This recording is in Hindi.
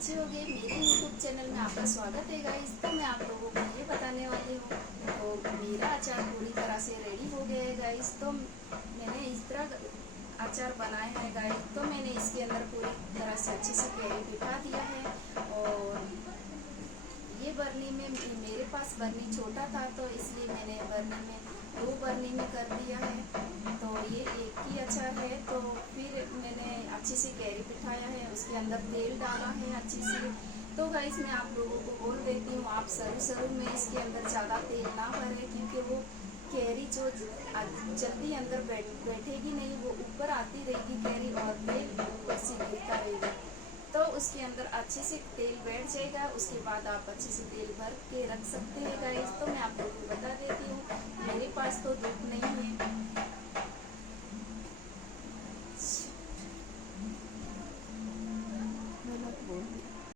अच्छे हो गए। मेरे यूट्यूब चैनल में आपका स्वागत है गाइस। तो मैं आप लोगों को ये बताने वाली हूँ, तो मेरा अचार पूरी तरह से रेडी हो गया है गाइस। तो मैंने इस तरह अचार बनाया है गाइस। तो मैंने इसके अंदर पूरी तरह से अच्छे से कैरी बिठा दिया है। और ये बर्नी में मेरे पास बर्नी छोटा था, तो इसलिए मैंने बर्नी में 2 बर्नी में कर दिया है। तो ये एक ही अचार है। तो फिर मैंने अच्छे से कैरी बिठाया है, उसके अंदर तेल डाला है अच्छे से। तो गाइस मैं आप लोगों को बोल देती हूँ, आप शुरू में इसके अंदर ज़्यादा तेल ना भरें, क्योंकि वो कैरी जो जल्दी अंदर बैठेगी नहीं, वो ऊपर आती रहेगी कैरी और तेल ऊपर से गिरता रहेगा। तो उसके अंदर अच्छे से तेल बैठ जाएगा। उसके बाद आप अच्छे से तेल भर के रख सकते हैं गाइस। तो मैं आप लोगों को बता देती हूँ, मेरे पास तो धूप नहीं है,